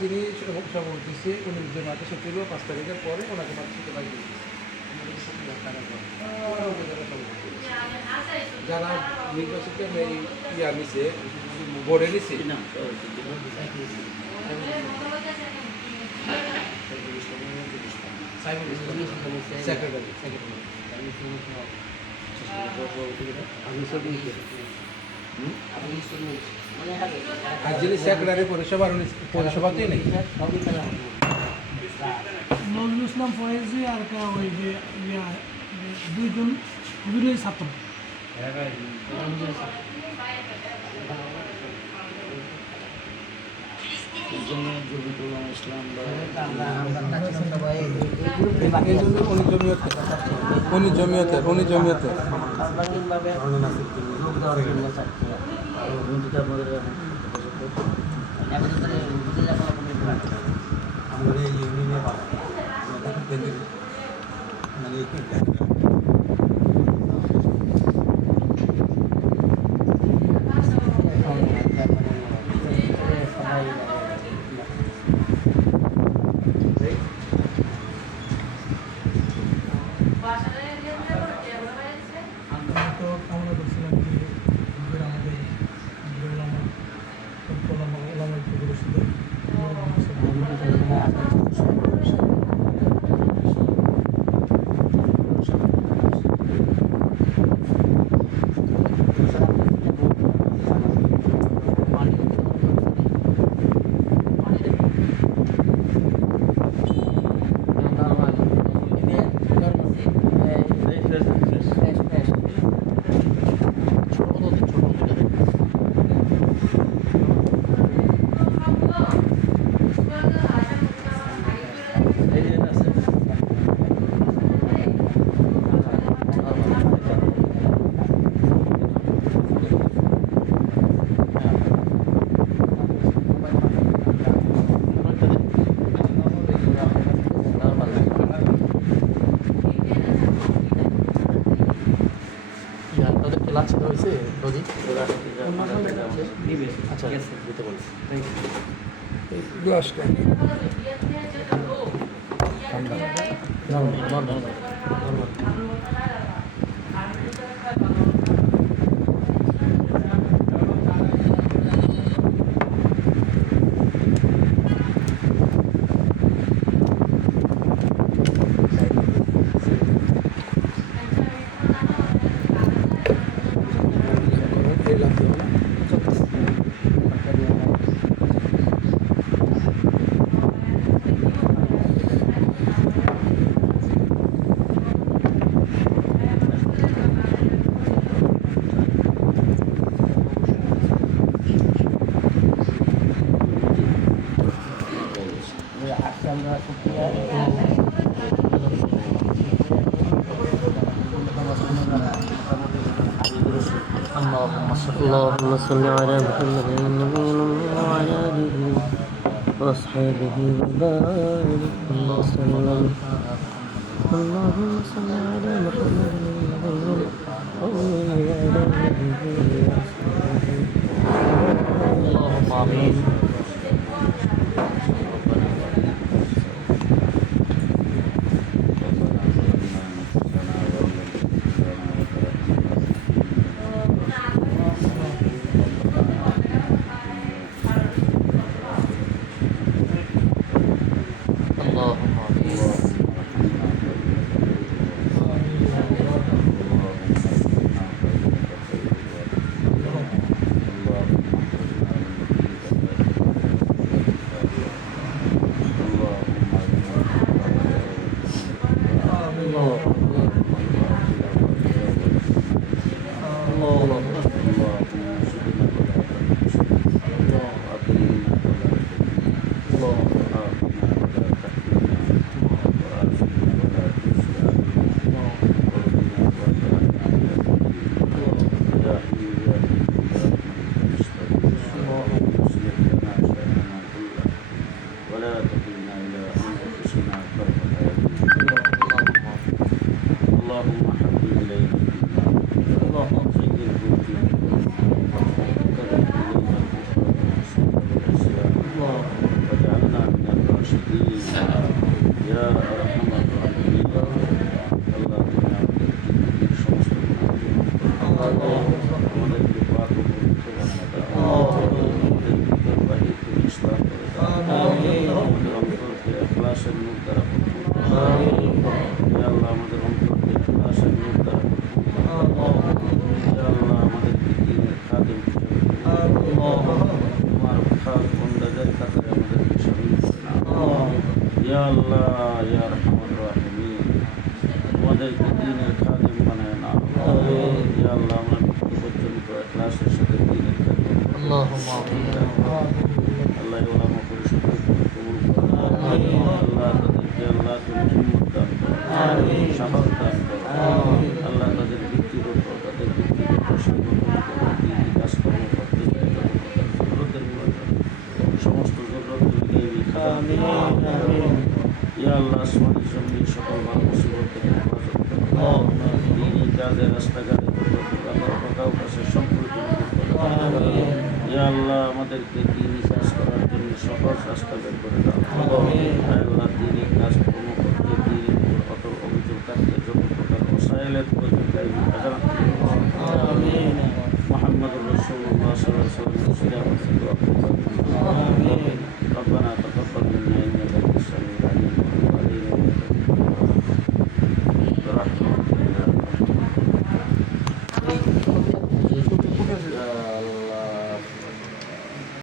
যিনি সভাপতি ছিল উনি যে মাঠে সত্যি পাঁচ তারিখের পরে ওনাকে মাঠে সত্যি দিয়ে দিয়েছে। যারা নির্বাচিত এই ইয়া নিছে বোর্ডে নিছে। সেক্রেটারি সেক্রেটারি আর যিনি সেক্রেটারি পরিষেবার পরিষেবাতেই নেই। নজরুল ইসলাম ফয়েজি আর ওই যে দুইজন হুজুরের ছাত্র। উনি জমিয়তের উনি জমিয়তের উনি জমিয়তের। আমাদের এই ইউনিয়নে মানে তাদের কি লাচ্ছি হয়েছে দধি আচ্ছা দিতে বলছি। গ্লাসটা de la Puebla. اللهم صل على محمد النبي الأمي وعلى آله وأصحابه وبارك وسلم اللهم صل على محمد النبي الأمي وعلى آله وأصحابه اللهم آمين সালাম ইয়া রহমান Thank you. ইয়া আল্লাহ, ইয়া রহমান রাহিমি। আমাদেরকে দিনের খাদিম বানায় মানে না ইয়া আল্লাহ, আমরা পর্যন্ত ক্লাসের সাথে দিনের খাদিম। আল্লাহ আমাদেরকে দিন করার জন্য সকল রাস্তা বের করে